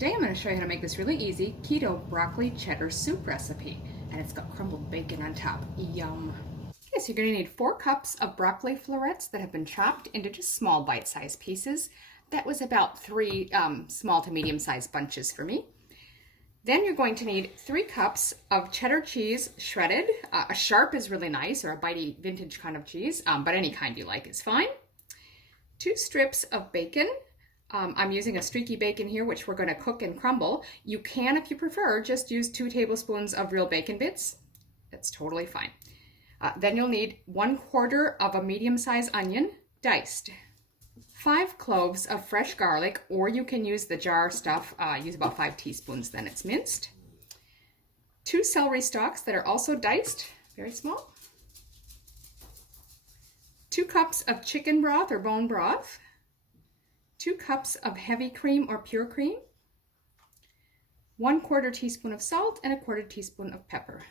Today I'm going to show you how to make this really easy keto broccoli cheddar soup recipe, and it's got crumbled bacon on top. Yum! Okay, so you're going to need 4 cups of broccoli florets that have been chopped into just small bite-sized pieces. That was about 3 small to medium-sized bunches for me. Then you're going to need 3 cups of cheddar cheese shredded. A sharp is really nice, or a bitey vintage kind of cheese, but any kind you like is fine. 2 strips of bacon. I'm using a streaky bacon here, which we're going to cook and crumble. You can, if you prefer, just use 2 tablespoons of real bacon bits. That's totally fine. Then you'll need 1/4 of a medium-sized onion, diced. 5 cloves of fresh garlic, or you can use the jar stuff. Use about 5 teaspoons, then it's minced. 2 celery stalks that are also diced, very small. 2 cups of chicken broth or bone broth. 2 cups of heavy cream or pure cream, 1/4 teaspoon of salt, and 1/4 teaspoon of pepper.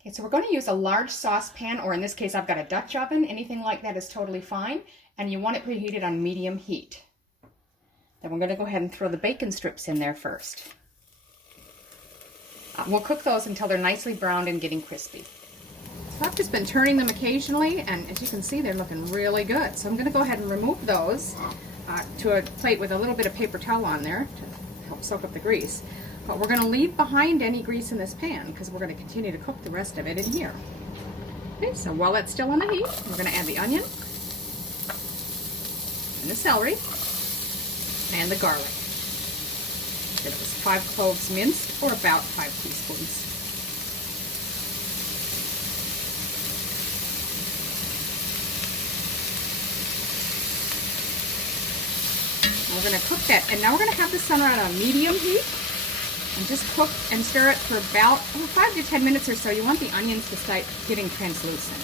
Okay, so we're going to use a large saucepan, or in this case I've got a Dutch oven. Anything like that is totally fine, and you want it preheated on medium heat. Then we're going to go ahead and throw the bacon strips in there first. We'll cook those until they're nicely browned and getting crispy. So I've just been turning them occasionally, and as you can see, they're looking really good. So I'm going to go ahead and remove those to a plate with a little bit of paper towel on there to help soak up the grease. But we're going to leave behind any grease in this pan because we're going to continue to cook the rest of it in here. Okay, so while that's still on the heat, we're going to add the onion and the celery and the garlic. It was 5 cloves minced, or about 5 teaspoons. We're going to cook that, and now we're going to have this on a medium heat, and just cook and stir it for about 5 to 10 minutes or so. You want the onions to start getting translucent.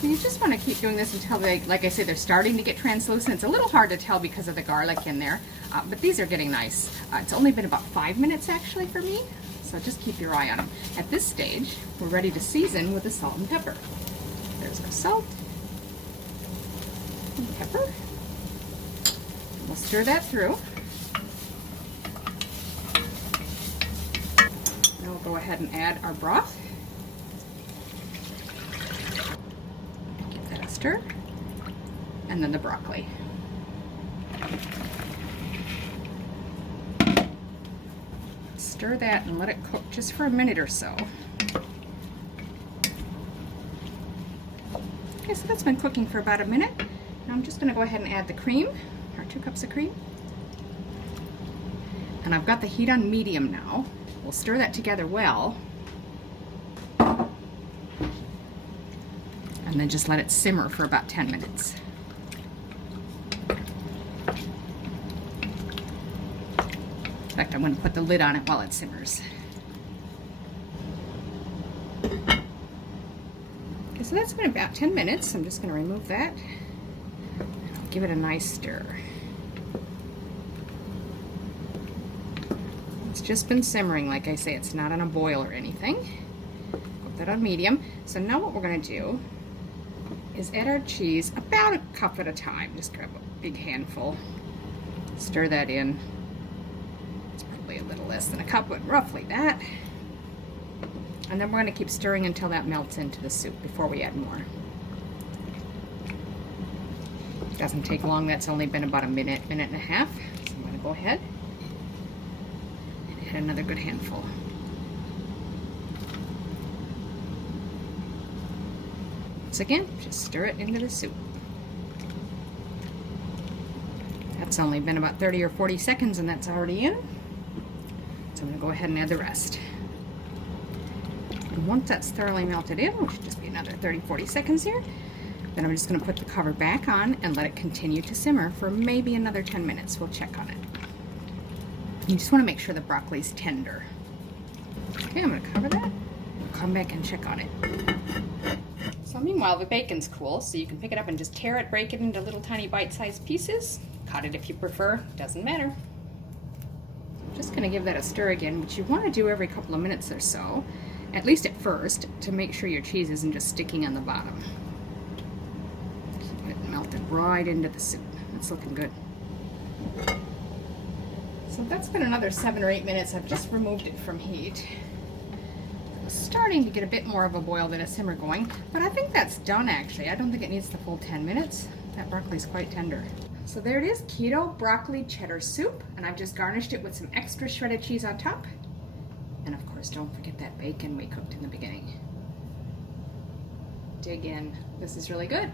So you just want to keep doing this until they, like I say, they're starting to get translucent. It's a little hard to tell because of the garlic in there, but these are getting nice. It's only been about 5 minutes actually for me, so just keep your eye on them. At this stage, we're ready to season with the salt and pepper. There's our salt. Pepper. We'll stir that through. Then we'll go ahead and add our broth. Give that a stir. And then the broccoli. Stir that and let it cook just for a minute or so. Okay, so that's been cooking for about a minute. Now I'm just going to go ahead and add the cream, our 2 cups of cream. And I've got the heat on medium now. We'll stir that together well. And then just let it simmer for about 10 minutes. In fact, I'm going to put the lid on it while it simmers. Okay, so that's been about 10 minutes. I'm just going to remove that. Give it a nice stir. It's just been simmering, like I say, it's not on a boil or anything. Put that on medium. So now what we're going to do is add our cheese about a cup at a time. Just grab a big handful, stir that in. It's probably a little less than a cup, but roughly that. And then we're going to keep stirring until that melts into the soup before we add more. Doesn't take long. That's only been about a minute and a half. So I'm going to go ahead and add another good handful. Once again, just stir it into the soup. That's only been about 30 or 40 seconds, and that's already in. So I'm going to go ahead and add the rest. And once that's thoroughly melted in, which should just be another 30-40 seconds here, then I'm just going to put the cover back on and let it continue to simmer for maybe another 10 minutes. We'll check on it. You just want to make sure the broccoli's tender. Okay, I'm going to cover that. We'll come back and check on it. So meanwhile, the bacon's cool, so you can pick it up and just tear it, break it into little tiny bite-sized pieces. Cut it if you prefer, doesn't matter. I'm just going to give that a stir again, which you want to do every couple of minutes or so, at least at first, to make sure your cheese isn't just sticking on the bottom. Keep it melted right into the soup. It's looking good. So that's been another 7 or 8 minutes. I've just removed it from heat. It's starting to get a bit more of a boil than a simmer going, but I think that's done actually. I don't think it needs the full 10 minutes. That broccoli's quite tender. So there it is, keto broccoli cheddar soup, and I've just garnished it with some extra shredded cheese on top. And of course, don't forget that bacon we cooked in the beginning. Dig in. This is really good.